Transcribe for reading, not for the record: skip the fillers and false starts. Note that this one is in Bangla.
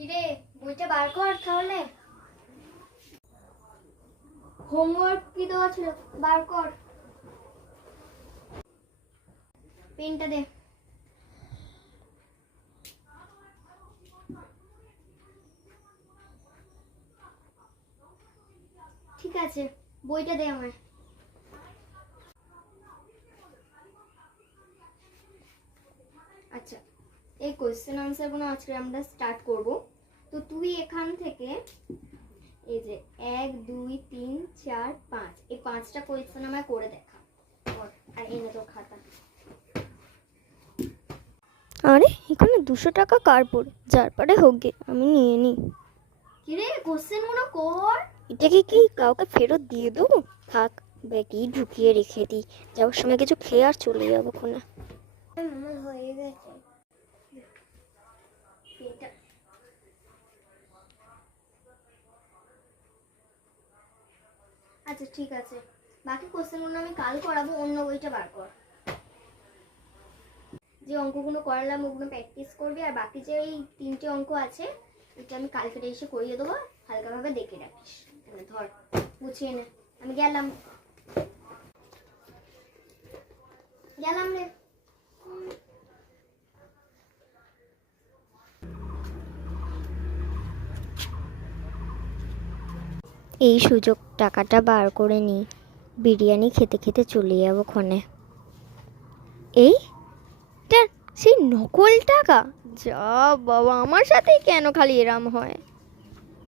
কিরে বইটা বার কর তাহলে। হোমওয়ার্ক কি দেওয়া ছিল বার কর। পেনটা দে। ঠিক আছে বইটা দে আমায়। আচ্ছা এই কোয়েশ্চেন আনসারগুলো আজকে আমরা স্টার্ট করব। তো তুই এখান থেকে এই যে 1 2 3 4 5 এই 5টা কোয়েশ্চেন আমায় করে দেখা। আর এনে তো খাতা। আরে এখানে 200 টাকা কার পড়ে, যার পারে হোক গে, আমি নিয়ে নিই। কিরে কোয়েশ্চেনগুলো কর। এটাকে কি কাউকে ফেরত দিয়ে দেবো? থাক, ব্যাগেই ঢুকিয়ে রেখে দিই, যাওয়ার সময় কিছু খেয়ে আর চলে যাবো খোনা। আমার হয়ে গেছে। আচ্ছা ঠিক আছে, বাকি কোশ্চেনগুলো আমি কাল করাবো। অন্য বইটা বার কর। যে অঙ্কগুলো করালাম ওগুলো প্র্যাকটিস করবি, আর বাকি যে এই 3টে অঙ্ক আছে এটা আমি কালকে এসে করিয়ে দেবো। হালকাভাবে দেখে রাখিস। ধর গুছিয়ে নে। আমি গেলাম গেলাম রে। এই সুযোগ টাকাটা বার করে নিই, বিরিয়ানি খেতে খেতে চলে যাবো ক্ষণে। এইটা সেই নকল টাকা, যা বাবা, আমার সাথেই কেন খালি এরম হয়।